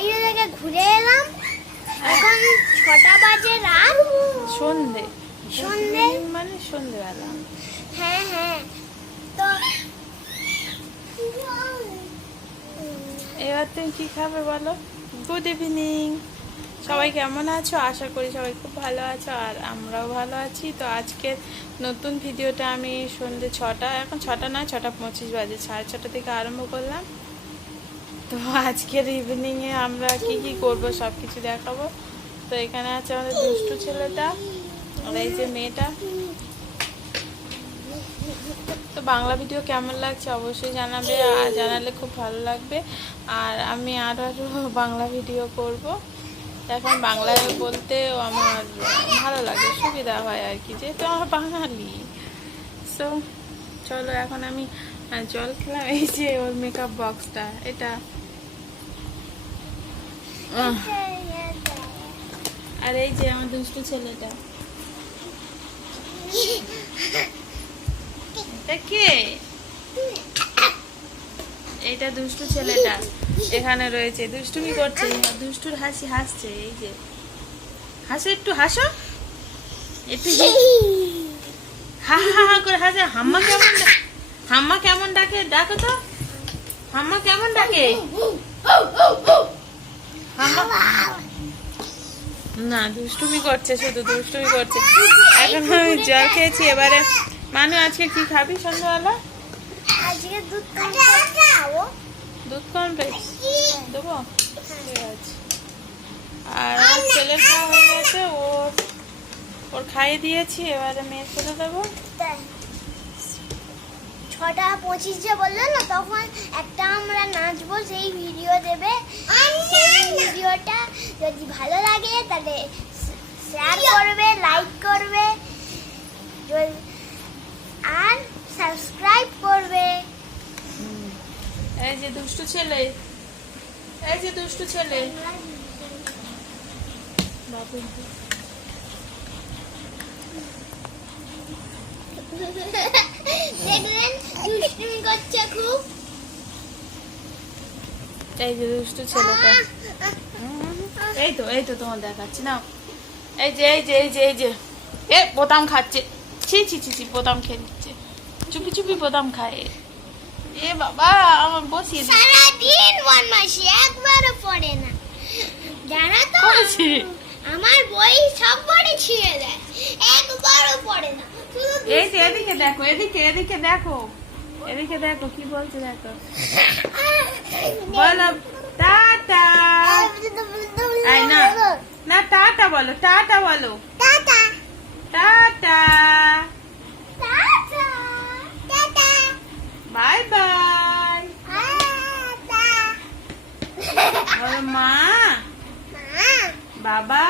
বাইরে থেকে ঘুরে এলাম। এখন 6টা বাজে রাত, সন্ধে সন্ধে মানে সন্ধেবেলা। হ্যাঁ হ্যাঁ। তো এবার তুমি কি খাবে বলো? গুড ইভিনিং, সবাই কেমন আছো? আশা করি সবাই খুব ভালো আছো, আর আমরাও ভালো আছি। তো আজকের নতুন ভিডিওটা আমি সন্ধ্যে 6টা, এখন 6টা নয় 6:25 বাজে, 6:30 থেকে আরম্ভ করলাম। তো আজকের ইভিনিংয়ে আমরা কি কি করব সব কিছু দেখাবো। তো এখানে আছে আমাদের দুষ্টু ছেলেটা, আর এই যে মেয়েটা। তো বাংলা ভিডিও কেমন লাগছে অবশ্যই জানাবে, আর জানালে খুব ভালো লাগবে। আর আমি আরও বাংলা ভিডিও করব। এখন বাংলায় বলতেও আমার ভালো লাগে, সুবিধা হয় আর কি, যেহেতু আমার বাঙালি। সো চলো, এখন আমি জল খেলাম। এই যে ওর মেকআপ বক্সটা, এটা আর এই যে আমার দুষ্টু ছেলেটা। কে? এইটা দুষ্টু ছেলেটা এখানে রয়েছে, দুষ্টুমি করছে, দুষ্টুর হাসি হাসছে। এই যে হাসো, একটু হাসো, একটু হা হা হা করে হাসে। হাম্মা কেমন হাম্মা কেমন ডাকে, ডাকো তো, হাম্মা কেমন ডাকে? না, দুষ্টুমি করছে, শুধু দুষ্টুমি করছে। এখন আমি জল খেয়েছি। এবারে মানু, আজকে কি খাবি সন্ধ্যাবেলা? আজকে দুধ খাবো। দুধ কমপ্লেক্স দেবো, ঠিক আছে। আর আমার ছেলের খাওয়া হয়ে গেছে, ওর খাইয়ে দিয়েছি। এবারে মেয়ে ছেলে দেবো। 6:25 যে বললো না, তখন একটা আমরা নাচবো, সেই ভিডিও দেবে। সেই ভিডিওটা যদি ভালো লাগে তাহলে শেয়ার করবে, লাইক করবে, আর সাবস্ক্রাইব করবে। এই যে দুষ্টু ছেলে, এই যে দুষ্টু ছেলে। দেখলেন, দুষ্টুমি করছে খুব। এই যে দুষ্টু ছেলেটা, এই তো তোমার দেখাচ্ছি না। এই যে এই যে এই যে এই যে এ বোতাম খাচ্ছে, ছি ছি ছি ছি, বোতাম খেয়ে নিচ্ছে, চুপি চুপি বোতাম খায়। এ বাবা, আমার বসিয়ে সারাদিন বদমাশি, একবারও পড়ে না, জানা তো। আমার বই সব পড়ে ছিঁড়ে দেয়, একবারও পড়ে না। এই যে এদিকে দেখো, এদিকে এদিকে দেখো, এদিকে দেখো কি বলছে, দেখো। বলো টাটা। আই না না, টাটা বলো, টাটা বলো, tata tata, tata tata, bye bye. বলো মা, বাবা,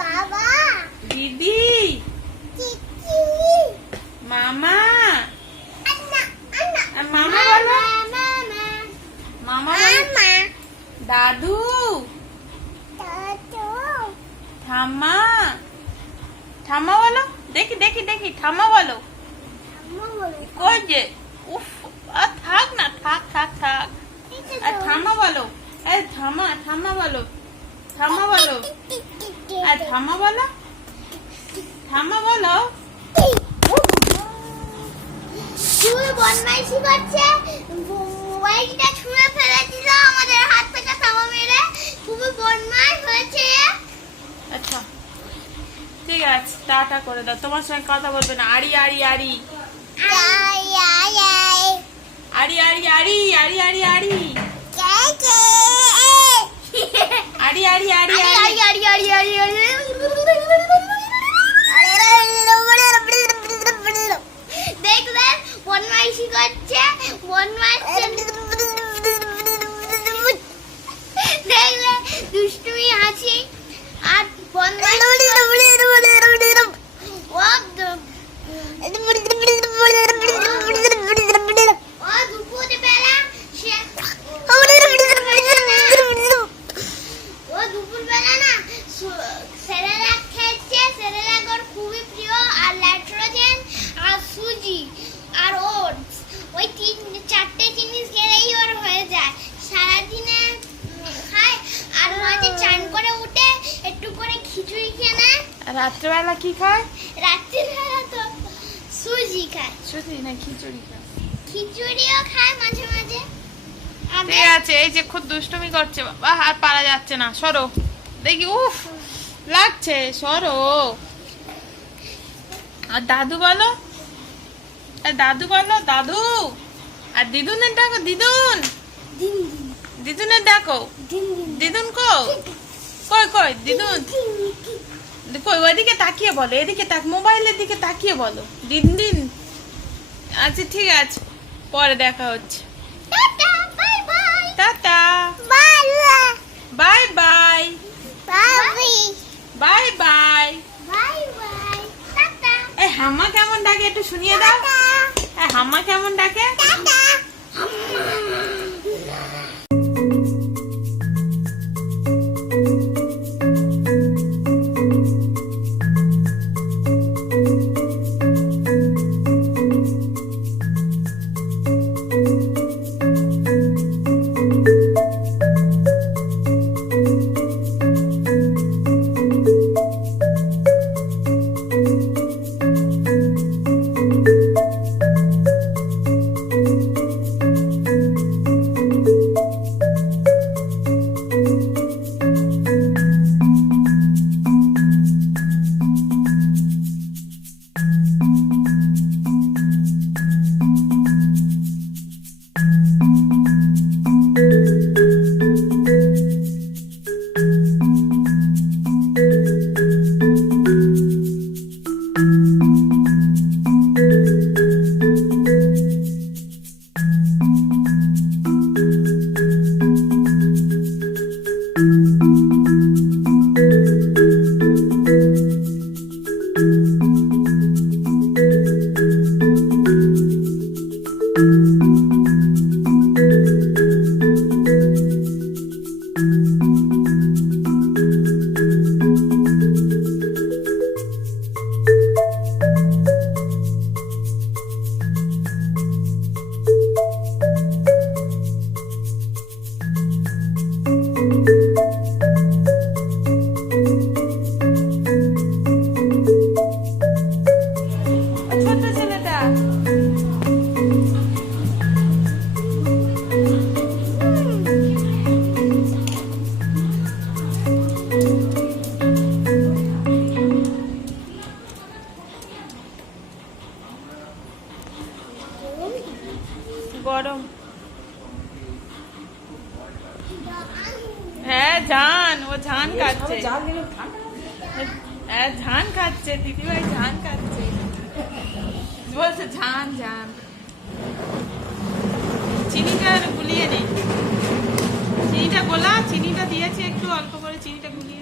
বাবা, দিদি, চিচি, মামা, আন্না আন্না, মামা বলো, মামা, মামা বলো, মামা, দাদু, দাদু, ঠাম্মা, ঠাম্মা বলো, দেখি দেখি দেখি, ঠাম্মা বলো। আম্মা বলে। কই যে, উফ, আর থাক না, থাক থাক থাক। আর ঠাম্মা বলো, এই ঠাম্মা, ঠাম্মা বলো, ঠাম্মা বলো, আর ঠাম্মা বলো, ঠাম্মা বলো। খুবই বদমাইশি করছে, মোবাইলটা ছুঁড়ে ফেলে দিল আমাদের হাত থেকে থামা মেরে। খুবই বদমাইশ হয়েছে। আচ্ছা ঠিক আছে, টাটা করে দাও, তোমার সঙ্গে কথা বলবে না। আড়ি আড়ি আড়ি আড়ি আড়ি আড়ি আড়ি আড়ি আড়ি আড়ি আড়ি আড়ি আড়ি। দেখবেন, বদমাইশি করছে, বদমাইশ দেখলে, দুষ্টুমি হাসি আর বদমাইশ। দুপুরবেলা না সেরেলাক খেয়েছে, সেরেলাক ওর খুবই প্রিয়, আর ল্যাট্রোজেন আর সুজি আর ওটস, ওই 3-4টে জিনিস খেলেই ওর হয়ে যায়। সারাদিনে খায় রাত্রেবেলা কি খায়? রাত্রিবেলা তো সুজি খায়। সুজি না খিচুড়ি খায়? খিচুড়িও খায় মাঝে মাঝে। ঠিক আছে, এই যে খুব দুষ্টুমি করছে বাবা, আর পারা যাচ্ছে না, সরো দেখি, উফ লাগছে, সরো। আর দাদু বলো, দাদু বলো, দাদু। আর দিদুনের ডাকো, দিদুন, দিন দিদুনের ডাকো, দিন দিদুন কই কই দিদুন কই? ওইদিকে তাকিয়ে বলো, এদিকে তাক, মোবাইলের দিকে তাকিয়ে বলো দিন দিন। আচ্ছা ঠিক আছে, পরে দেখা হচ্ছে। Tata, bye bye. Tata, bye bye bye, bye bye bye. Bye bye. Tata এই হাম্মা কেমন ডাকে একটু শুনিয়ে দাও। এই হাম্মা কেমন ডাকে? টাটা। ছোট্ট ছেলেটা গরম। হ্যাঁ ঝান, ও ঝান খাচ্ছে। হ্যাঁ ঝান খাচ্ছে, দিদিভাই ঝান খাচ্ছে, বলছে ঝান ঝান। চিনিটা গুলিয়ে নেই, চিনিটা গোলা, চিনিটা দিয়েছি একটু অল্প করে, চিনিটা গুলিয়ে